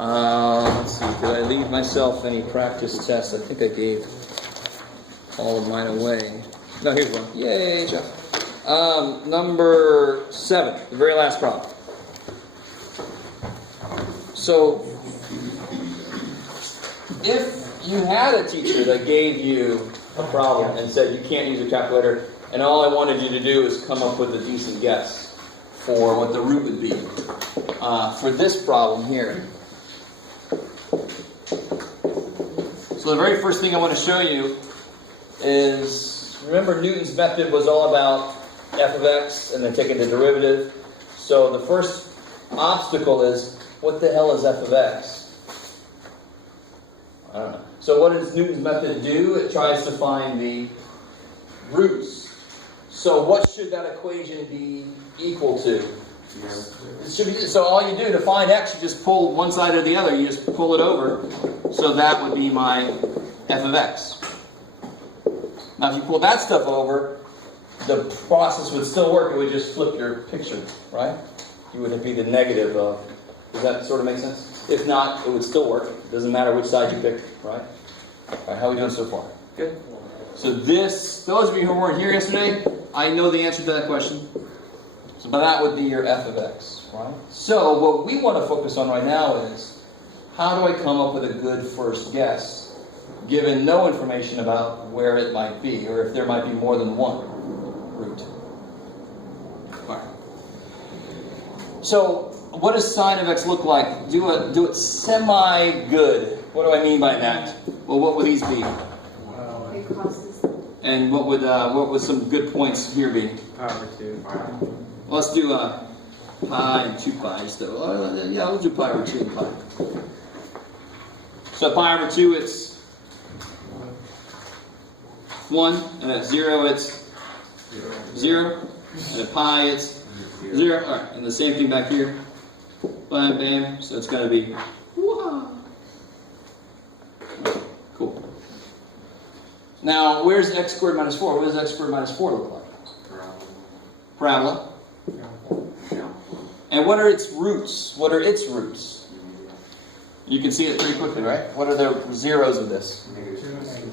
Let's see, did I leave myself any practice tests? I think I gave all of mine away. No, here's one. Yay, Jeff. Number 7, the very last problem. So, if you had a teacher that gave you a problem and said you can't use a calculator, and all I wanted you to do is come up with a decent guess for what the root would be for this problem here. So the very first thing I want to show you is, remember Newton's method was all about f of x and then taking the derivative. So the first obstacle is, what the hell is f of x? I don't know. So what does Newton's method do? It tries to find the roots. So what should that equation be equal to? It should be, so all you do to find x, you just pull one side or the other. You just pull it over. So that would be my f of x. Now if you pull that stuff over, the process would still work. It would just flip your picture, right? You would be the negative of. Does that sort of make sense? If not, it would still work. It doesn't matter which side you pick, right? All right, how are we doing so far? Good? So this, those of you who weren't here yesterday, I know the answer to that question. So that would be your f of x, right? So what we want to focus on right now is, how do I come up with a good first guess, given no information about where it might be, or if there might be more than one root? All right. So what does sine of x look like? Do it semi-good. What do I mean by that? Well, what would these be? It crosses. And what would some good points here be? Pi over 2. Well, let's do pi and 2 pi instead. Yeah, we'll do pi over 2 and pi. So pi over 2, it's 1, and at 0, it's 0, and at pi, it's 0. All right, and the same thing back here. Bam, bam. So it's going to be cool. Now, where's x squared minus 4? What does x squared minus 4 look like? Parabola. And what are its roots? What are its roots? You can see it pretty quickly, right? What are the zeros of this?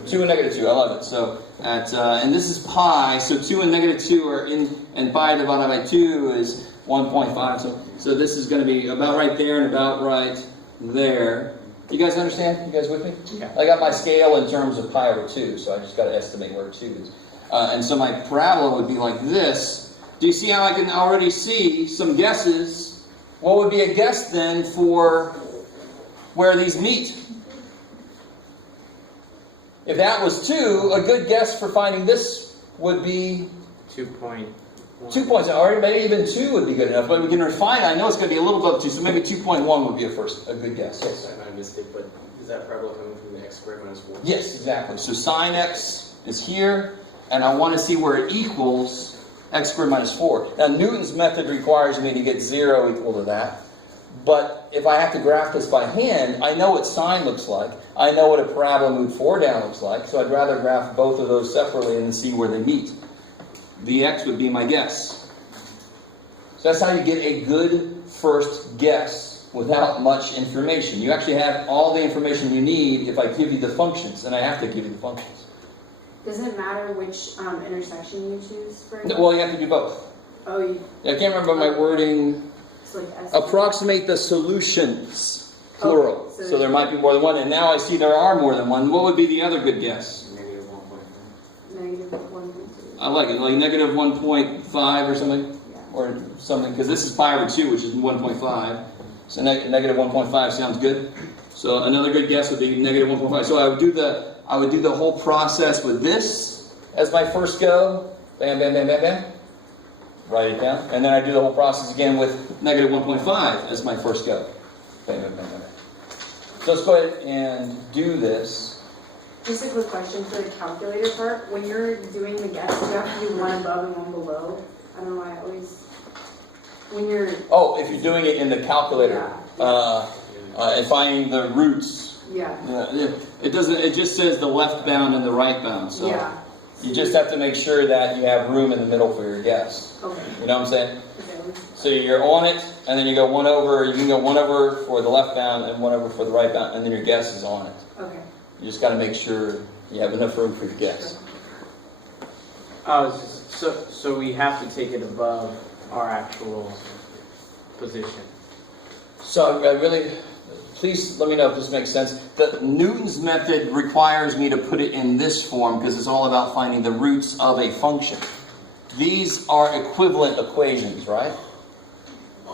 2 and negative 2. I love it. So at and this is pi. So 2 and negative 2 are in, and pi divided by 2 is 1.5. So this is going to be about right there and about right there. You guys understand? You guys with me? Yeah. I got my scale in terms of pi over 2, so I just got to estimate where 2 is. And so my parabola would be like this. Do you see how I can already see some guesses? What would be a guess then for where these meet? If that was 2, a good guess for finding this would be 2.1. 2 points. Or maybe even 2 would be good enough. But we can refine it. I know it's going to be a little above 2, so maybe 2.1 would be a good guess. Yes. I missed it, but is that parabola coming from the x squared minus 1? Yes, exactly. So sine x is here, and I want to see where it equals x squared minus 4. Now, Newton's method requires me to get 0 equal to that. But if I have to graph this by hand, I know what sine looks like. I know what a parabola moved 4 down looks like. So I'd rather graph both of those separately and see where they meet. The x would be my guess. So that's how you get a good first guess without much information. You actually have all the information you need if I give you the functions, and I have to give you the functions. Does it matter which intersection you choose for? Well, you have to do both. Oh, you. I can't remember my wording. It's like S. Approximate the solutions, plural. Okay, So there might be more than one, and now I see there are more than one. What would be the other good guess? Negative 1.5. Negative 1.2. I like it, like negative 1.5 or something, Yeah. or something, because this is pi over 2, which is 1.5. So negative 1.5 sounds good. So another good guess would be negative 1.5. So I would do the whole process with this as my first go. Bam, bam, bam, bam, bam. Write it down. And then I do the whole process again with negative 1.5 as my first go. Bam, bam, bam, bam. So let's go ahead and do this. Just a quick question for the calculator part. When you're doing the guess, you have to do one above and one below. I don't know why I always... When you're... Oh, if you're doing it in the calculator. Yeah. And finding the roots. Yeah. It doesn't. It just says the left bound and the right bound. So Yeah. you just have to make sure that you have room in the middle for your guess. Okay. You know what I'm saying? Okay. So you're on it. And then you go 1 over, you can go 1 over for the left bound and 1 over for the right bound, and then your guess is on it. Okay. You just got to make sure you have enough room for your guess. Oh, so we have to take it above our actual position. So I really, please let me know if this makes sense. The Newton's method requires me to put it in this form because it's all about finding the roots of a function. These are equivalent equations, right?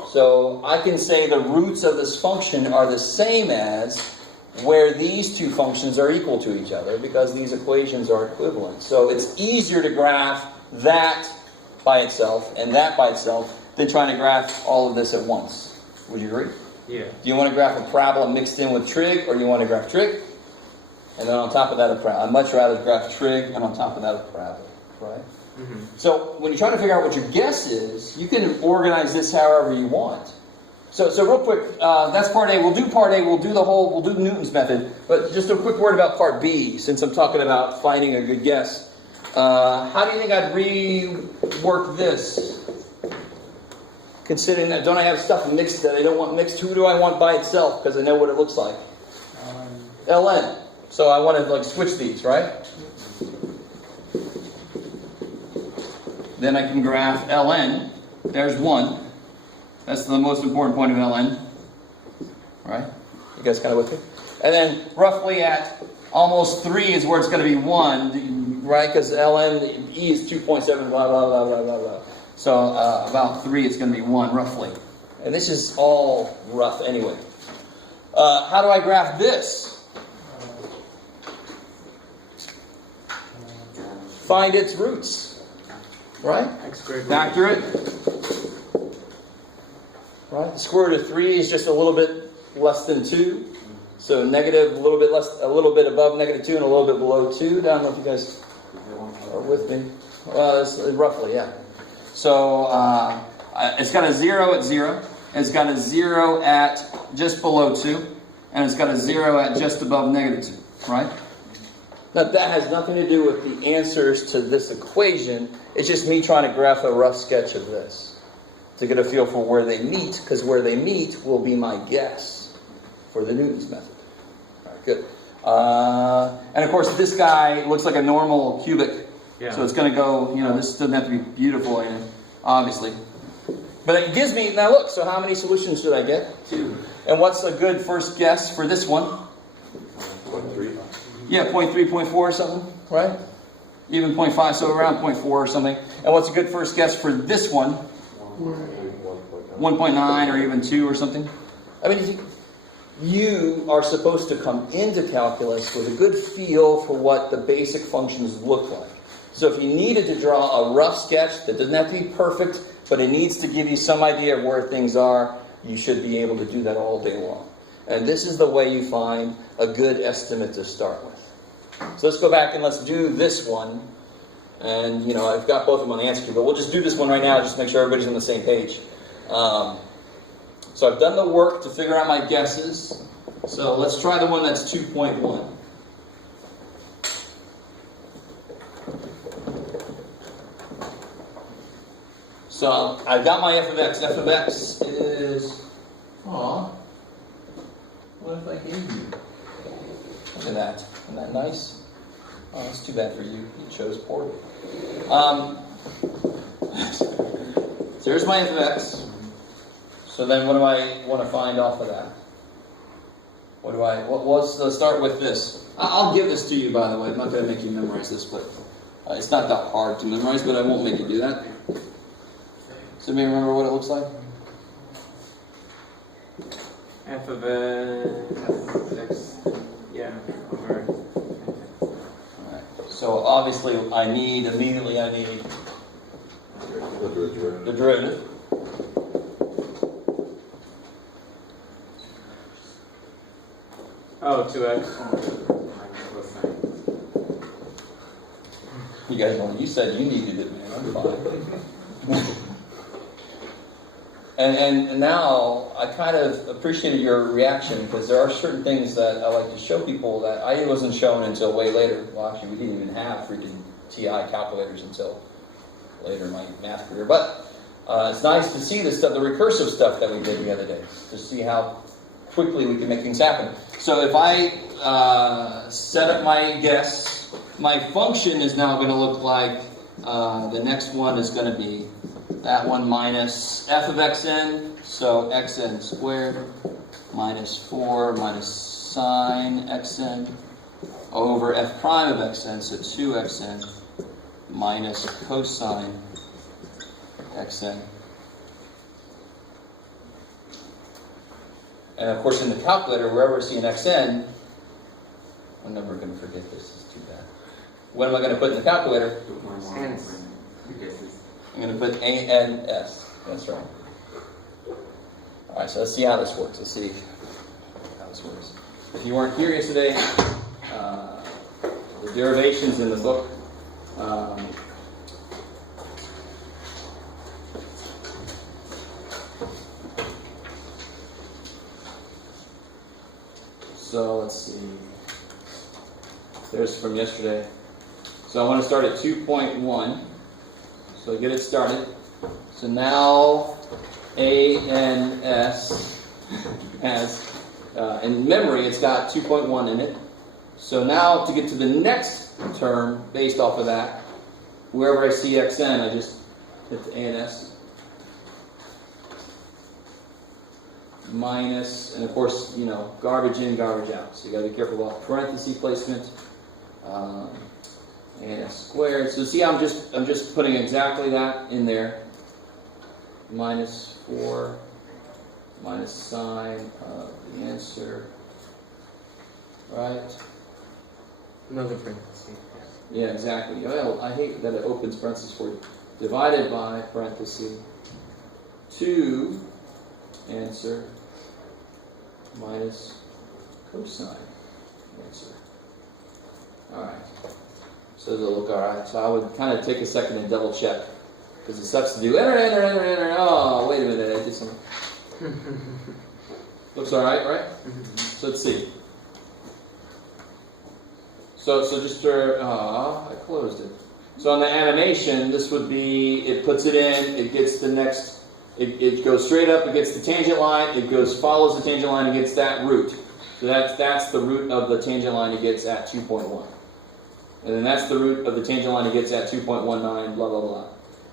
So I can say the roots of this function are the same as where these two functions are equal to each other because these equations are equivalent. So it's easier to graph that by itself and that by itself than trying to graph all of this at once. Would you agree? Yeah. Do you want to graph a parabola mixed in with trig, or do you want to graph trig and then on top of that a parabola? I'd much rather graph trig and on top of that a parabola, right? Mm-hmm. So when you're trying to figure out what your guess is, you can organize this however you want. So real quick, that's part A. We'll do part A. We'll do Newton's method. But just a quick word about part B, since I'm talking about finding a good guess. How do you think I'd rework this? Considering that, don't I have stuff mixed that I don't want mixed? Who do I want by itself? Because I know what it looks like. ln. So I want to switch these, right? Then I can graph ln. There's 1. That's the most important point of ln. Right? You guys kind of with me? And then roughly at almost 3 is where it's going to be 1, right? Because ln, e is 2.7, blah, blah, blah, blah, blah, blah. So about 3 it's going to be 1, roughly. And this is all rough anyway. How do I graph this? Find its roots. Right? Factor it. Right? The square root of 3 is just a little bit less than 2. So negative, a little bit above negative 2 and a little bit below 2. I don't know if you guys are with me. It's roughly, yeah. So it's got a 0 at 0. It's got a 0 at just below 2. And it's got a 0 at just above negative 2. Right? Now that has nothing to do with the answers to this equation. It's just me trying to graph a rough sketch of this to get a feel for where they meet, because where they meet will be my guess for the Newton's method. All right, good. And of course, this guy looks like a normal cubic, so it's going to go, this doesn't have to be beautiful, obviously. But it gives me, now look, so how many solutions should I get? 2. And what's a good first guess for this one? 0.3. Yeah, 0.3, 0.4 or something, right? Even 0.5, so around 0.4 or something. And what's a good first guess for this one? 1.9 or even 2 or something. I mean, you are supposed to come into calculus with a good feel for what the basic functions look like. So if you needed to draw a rough sketch that doesn't have to be perfect, but it needs to give you some idea of where things are, you should be able to do that all day long. And this is the way you find a good estimate to start with. So let's go back and let's do this one. And, I've got both of them on the answer key, but we'll just do this one right now just to make sure everybody's on the same page. So I've done the work to figure out my guesses. So let's try the one that's 2.1. So I've got my f of x. F of x is... what if I gave you? Look at that. Isn't that nice? Oh, that's too bad for you. You chose poorly. So here's my f of x. So then what do I want to find off of that? Let's start with this. I'll give this to you, by the way. I'm not going to make you memorize this, but it's not that hard to memorize, but I won't make you do that. Does anybody remember what it looks like? F of x, over. Alright, so obviously I need The the derivative. Oh, 2x. You guys you said you needed it, man. I'm fine. And now I kind of appreciated your reaction, because there are certain things that I like to show people that I wasn't shown until way later. Well, actually, we didn't even have freaking TI calculators until later in my math career. But It's nice to see this stuff, the recursive stuff that we did the other day, to see how quickly we can make things happen. So if I set up my guess, my function is now going to look like the next one is going to be that one minus f of xn, so xn squared minus 4 minus sine xn over f prime of xn, so 2xn minus cosine xn. And of course in the calculator, wherever I see an xn, I'm never going to forget this, it's too bad. What am I going to put in the calculator? I'm going to put ans. That's right. Alright, so let's see how this works. Let's see how this works. If you weren't here yesterday, the derivations in the book. So let's see. There's from yesterday. So I want to start at 2.1. So get it started. So now ANS has, in memory, it's got 2.1 in it. So now to get to the next term based off of that, wherever I see xn, I just hit the ANS. Minus, and of course, you know, garbage in, garbage out. So you got to be careful about parenthesis placement. And squared. So see, I'm just putting exactly that in there. Minus 4 minus sine of the answer. Right? Another parenthesis. Yeah, exactly. Well, I hate that it opens parentheses for you. Divided by parenthesis 2 answer minus cosine answer. Alright. So it'll look alright. So I would kind of take a second and double check. Because it sucks to do enter. Oh, wait a minute, I did something. Looks alright, right? So let's see. So just for, I closed it. So on the animation, this would be, it puts it in, it gets the next, it goes straight up, it gets the tangent line, it follows the tangent line, and gets that root. So that's the root of the tangent line it gets at 2.1. And then that's the root of the tangent line it gets at 2.19, blah, blah, blah.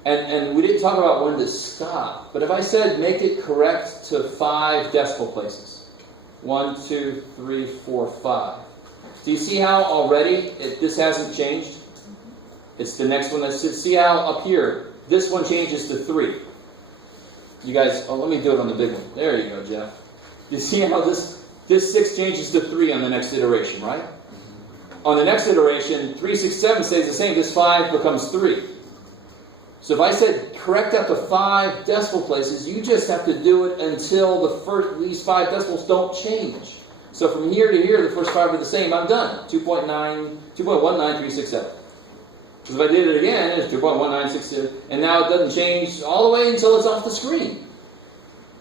And we didn't talk about when to stop, but if I said make it correct to 5 decimal places, 1, 2, 3, 4, 5. Do you see how already this hasn't changed? It's the next one. See how up here, this one changes to 3. You guys, let me do it on the big one. There you go, Jeff. You see how this 6 changes to 3 on the next iteration, right? On the next iteration, 3, 6, 7 stays the same. This 5 becomes 3. So if I said correct up to 5 decimal places, you just have to do it until these 5 decimals don't change. So from here to here, the first 5 are the same. I'm done. 2.19367. Because if I did it again, it's 2.1967, and now it doesn't change all the way until it's off the screen.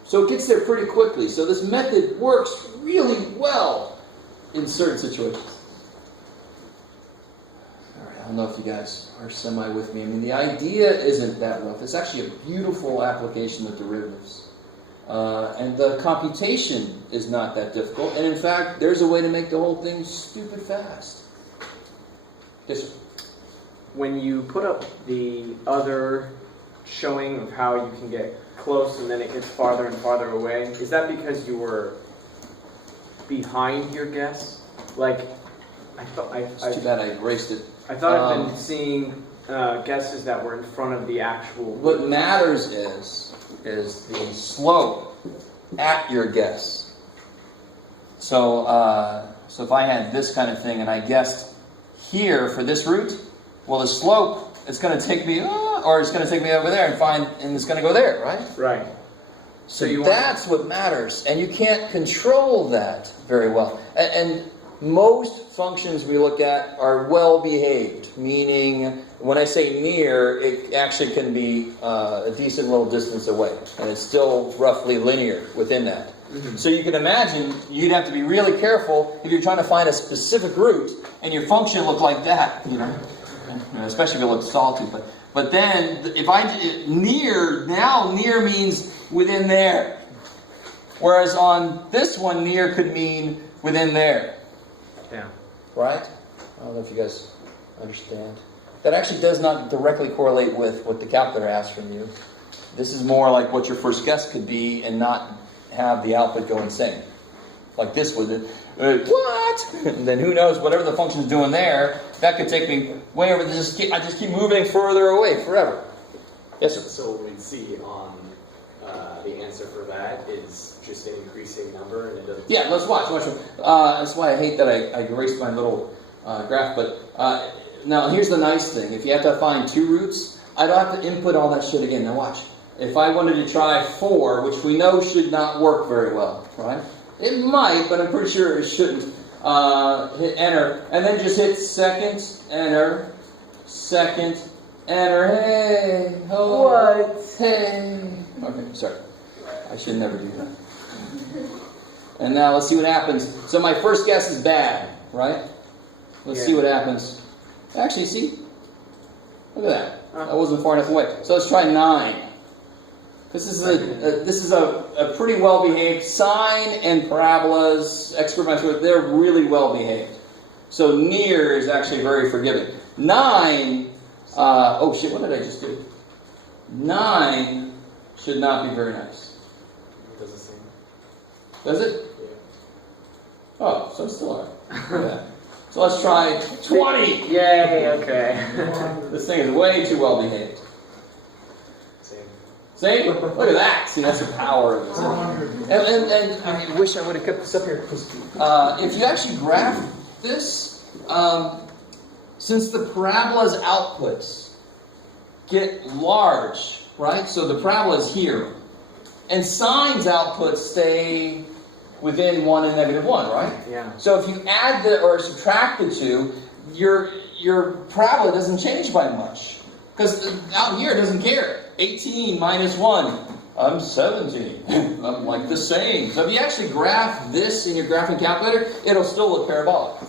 So it gets there pretty quickly. So this method works really well in certain situations. I don't know if you guys are semi with me. I mean, the idea isn't that rough. It's actually a beautiful application of derivatives. And the computation is not that difficult. And in fact, there's a way to make the whole thing stupid fast. Yes, sir. When you put up the other showing of how you can get close and then it gets farther and farther away, is that because you were behind your guess? Like, It's too bad I erased it. I thought I've been seeing guesses that were in front of the actual... What matters is the slope at your guess. So if I had this kind of thing and I guessed here for this root, well, the slope, it's going to take me, or it's going to take me over there and it's going to go there, right? Right. So that's what matters, and you can't control that very well. And most functions we look at are well behaved, meaning when I say near, it actually can be a decent little distance away, and it's still roughly linear within that. Mm-hmm. So you can imagine you'd have to be really careful if you're trying to find a specific root and your function looked like that, you know, especially if it looks salty. But then, near means within there. Whereas on this one, near could mean within there. Yeah. Right? I don't know if you guys understand. That actually does not directly correlate with what the calculator asks from you. This is more like what your first guess could be and not have the output go insane. Like this would. What? And then who knows, whatever the function's doing there, that could take me way over. I just keep moving further away forever. Yes, sir? So what we'd see on the answer for that is just an increasing number, and it doesn't. Yeah, let's watch. That's why I hate that I erased my little graph. But now here's the nice thing: if you have to find two roots, I don't have to input all that shit again. Now watch. If I wanted to try 4, which we know should not work very well, right? It might, but I'm pretty sure it shouldn't. Hit enter, and then just hit second, enter, second, enter. Hey, hello. What? Hey. Okay, sorry. I should never do that. And now let's see what happens. So my first guess is bad, right? Let's see what happens. Actually, see? Look at that. That wasn't far enough away. So let's try 9. This is a pretty well behaved sine and parabolas, experimental. They're really well behaved. So near is actually very forgiving. 9. Oh shit! What did I just do? 9 should not be very nice. It does the same. Does it? Yeah. Oh, so it's still alright. Look at that. So let's try 20. Yay, okay. This thing is way too well behaved. Same. See? Look at that. See, that's the power of this. And I wish I would have kept this up here. Because if you actually graph this, since the parabola's outputs get large, right? So the parabola is here. And sine's outputs stay within 1 and -1, right? Yeah. So if you add or subtract the two, your parabola doesn't change by much. Because out here it doesn't care. 18 minus 1, I'm 17. I'm like the same. So if you actually graph this in your graphing calculator, it'll still look parabolic.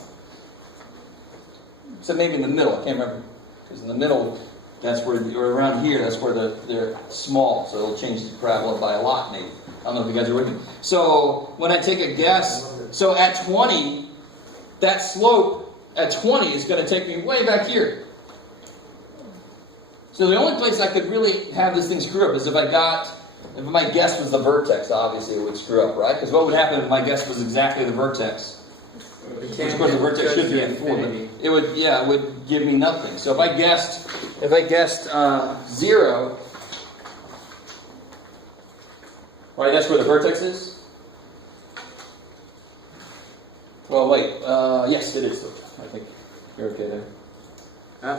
Except maybe in the middle, I can't remember. Because in the middle, that's where, or around here, that's where they're small. So it'll change the parabola by a lot, maybe. I don't know if you guys are with me. So when I take a guess, so at 20, that slope at 20 is going to take me way back here. So the only place I could really have this thing screw up is if my guess was the vertex, obviously it would screw up, right? Because what would happen if my guess was exactly the vertex? Which of course the vertex should be at 4, but it would give me nothing. So if I guessed 0, right, that's where the vertex is? Well, wait, yes, it is. I think you're okay there. Hey,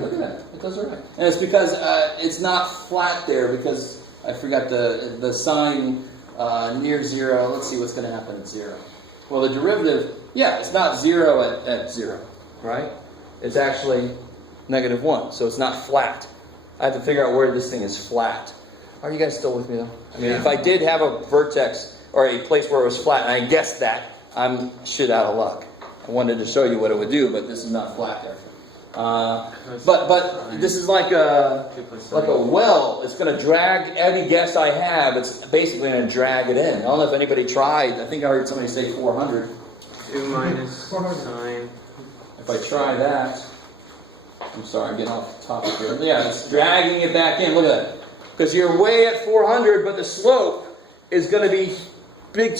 look at that. It does all right. And it's because it's not flat there because I forgot the sign near 0. Let's see what's going to happen at 0. Well, the derivative, it's not 0 at 0, right? It's actually -1, so it's not flat. I have to figure out where this thing is flat. Are you guys still with me, though? I mean, if I did have a vertex or a place where it was flat, and I guessed that, I'm shit out of luck. I wanted to show you what it would do, but this is not flat there. But this is like a well. It's going to drag any guess I have. It's basically going to drag it in. I don't know if anybody tried. I think I heard somebody say 400. 2 minus sine. If I try that, I'm sorry, I'm getting off topic here. Yeah, it's dragging it back in. Look at that. Because you're way at 400, but the slope is going to be big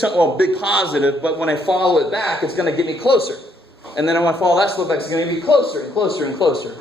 positive, but when I follow it back, it's going to get me closer. And then when I follow that slope back, it's going to be closer and closer and closer.